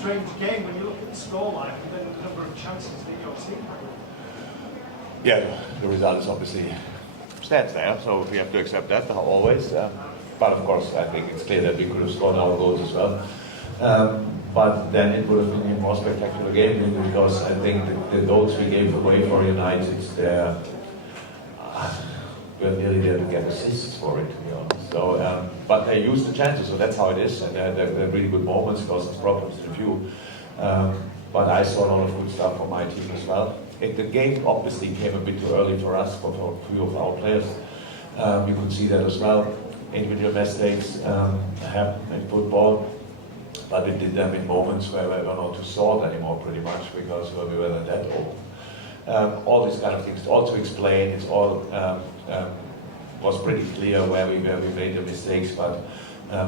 strange game when you look at the scoreline and then the number of chances that your team had. Yeah, the result is obviously stands there, so we have to accept that always. But of course, I think it's clear that we could have scored our goals as well. But then it would have been a more spectacular game because I think the goals we gave away for United, we're nearly there to get assists for it, to be honest. So, but they used the chances, so that's how it is, and they had really good moments, caused problems in a few. But I saw a lot of good stuff from my team as well. The game obviously came a bit too early for us, for a few of our players. You could see that as well. Individual mistakes happen in football, but we did them in moments where we were not too salt anymore, pretty much, because we were that old. All these kind of things, all to explain, it's all was pretty clear where we made the mistakes, but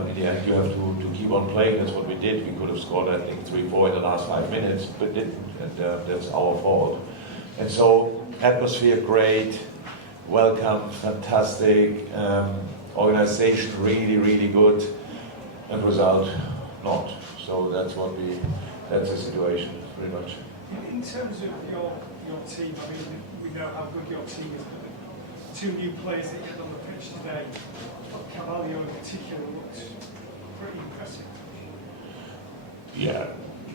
in the end you have to keep on playing. That's what we did. We could have scored, I think, 3-4 in the last 5 minutes, but didn't, and that's our fault. And so, atmosphere great, welcome, fantastic, organization really, really good, and result not. So that's that's the situation, pretty much. In terms of your team, I mean, we know how good your team is, but the two new players that you had on the pitch today, Carvalho in particular, looks pretty impressive. Yeah,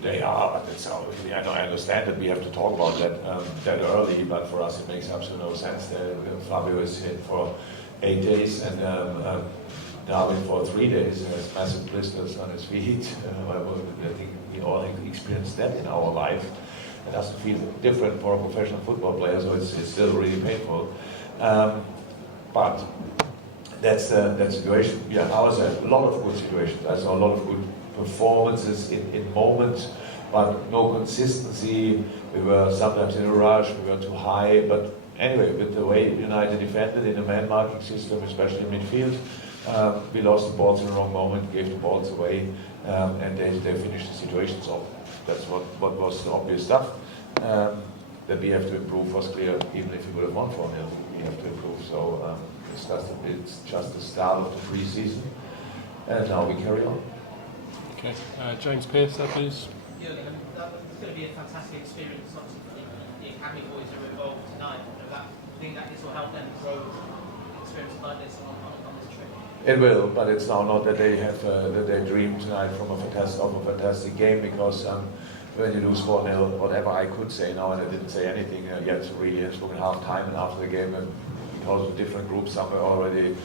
they are, but it's I understand that we have to talk about that early, but for us it makes absolutely no sense. Fabio is hit for 8 days and Darwin for 3 days. He has massive blisters on his feet. I think we all experienced that in our life. It doesn't feel different for a professional football player, so it's still really painful. But that's the situation. Yeah, I was a lot of good situations. I saw a lot of good performances in moments, but no consistency. We were sometimes in a rush, we were too high, but anyway, with the way United defended in the man marking system, especially in midfield, we lost the balls in the wrong moment, gave the balls away, and they finished the situation. So that's what was the obvious stuff. That we have to improve was clear. Even if we would have won 4-0, we have to improve. So it's just the start of the pre-season, and now we carry on. Okay, James Pearce, there, please. Jurgen, that's going to be a fantastic experience. Obviously, the academy boys are involved tonight. I think that this will help them grow experiences like this on this trip. It will, but it's now not that they have that they dream tonight from a fantastic game, because when you lose 4-0, whatever I could say now, and I didn't say anything yet, really, it's spoken half time and after the game, and because of different groups, some were already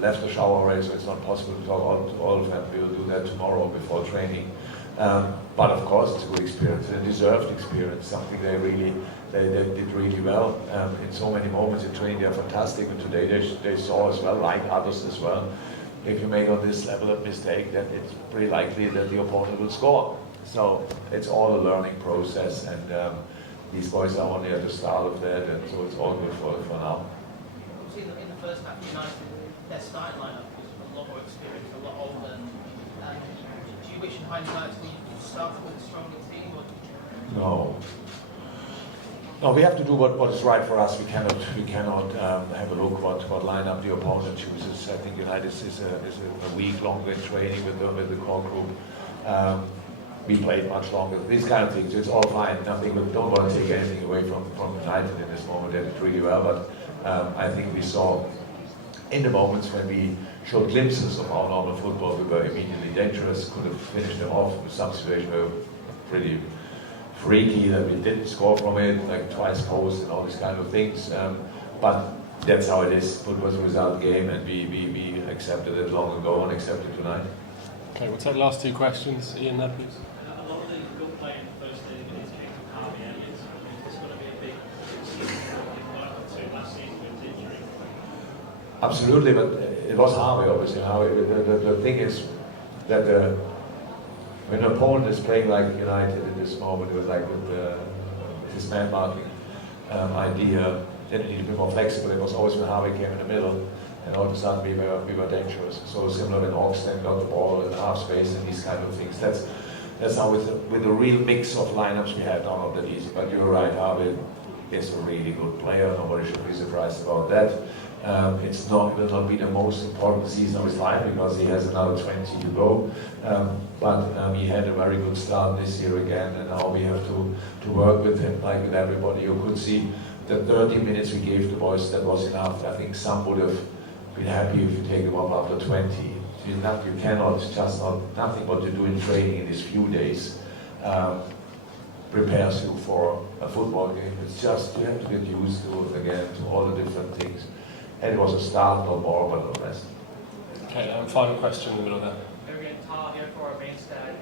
left the shower already, so it's not possible to talk to all of them. We will do that tomorrow before training. But of course, it's a good experience, a deserved experience, something they did really well. In so many moments in training, they're fantastic, and today they saw as well, like others as well, if you make on this level a mistake, then it's pretty likely that the opponent will score. So it's all a learning process, and these boys are only at the start of that, and so it's all good for now. In the first half, United, their starting lineup was a lot more experienced, a lot older. Do you wish in hindsight that you started with a stronger team? Or No, we have to do what is right for us. We cannot have a look what lineup the opponent chooses. I think United is a week longer in training with the core group. We played much longer. These kind of things, it's all fine. Nothing. We don't want to take anything away from United in this moment. They did really well, but I think we saw in the moments when we showed glimpses of our normal football, we were immediately dangerous. Could have finished them off. With some situations were pretty freaky that we didn't score from it, like twice post and all these kind of things. But that's how it is. Football is a result game, and we accepted it long ago and accept it tonight. Okay, we'll take the last two questions. Ian, there, please. A lot of the good play in the first league is came from Harvey Elliott. It's going to be a big season last season with injury. Absolutely, but it was Harvey, obviously. The thing is that when an opponent is playing like United in this moment, it was like with his man marking idea, then it needed to be more flexible. It was always when Harvey came in the middle, and all of a sudden we were dangerous. So similar when Oxlade got the ball in half space and these kind of things. That's how with the real mix of lineups we had, not that easy. But you're right, Harvey is a really good player. Nobody should be surprised about that. It's not will not be the most important season of his life because he has another 20 to go. But he had a very good start this year again, and now we have to work with him like with everybody. You could see the 30 minutes we gave the boys, that was enough. I think some would have been happy if you take them up after 20. You cannot just nothing what you do in training in these few days prepares you for a football game. It's just you have to get used to it again, to all the different things. And it was a start, no more, but the rest. Okay, final question in the middle there. Jurgen Klopp here for our main stat.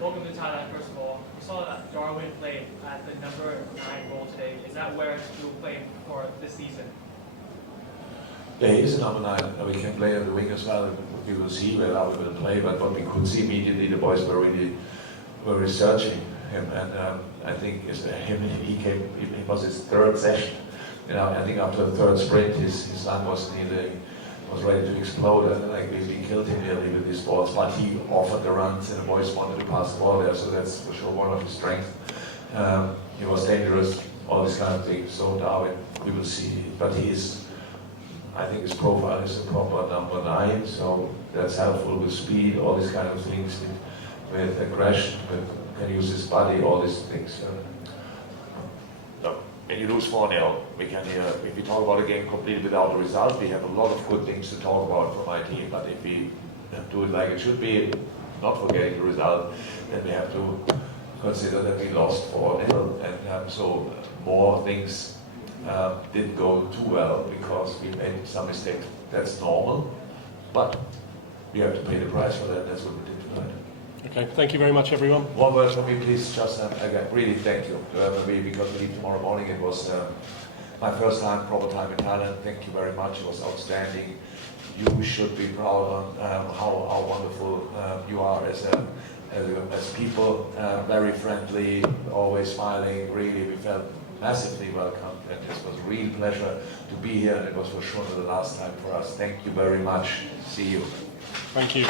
Welcome to Thailand, first of all. We saw that Darwin played at the number 9 role today. Is that where you'll play for this season? Yeah, he is a number 9. We can play on the wing as well. We will see where we will play, but what we could see immediately, the boys were researching him, and I think it was his third session. You know, I think after the third sprint, his lung was ready to explode, and like we killed him nearly with these balls. But he offered the runs, and the boys wanted to pass the ball there, so that's for sure one of his strengths. He was dangerous, all these kind of things. So Darwin, we will see, but I think his profile is a proper number 9, so that's helpful with speed, all these kind of things, with aggression, can use his body, all these things. When you lose 4-0, if we talk about a game completely without a result, we have a lot of good things to talk about for my team, but if we do it like it should be, not forgetting the result, then we have to consider that we lost 4-0, and so more things didn't go too well because we made some mistakes. That's normal, but we have to pay the price for that. That's what we did tonight. Okay, thank you very much, everyone. One word for me, please. Just again, really thank you because we leave tomorrow morning. It was my first proper time in Thailand. Thank you very much. It was outstanding. You should be proud on how wonderful you are as people. Very friendly, always smiling. Really, we felt massively welcomed, and it was a real pleasure to be here, and it was for sure the last time for us. Thank you very much. See you. Thank you.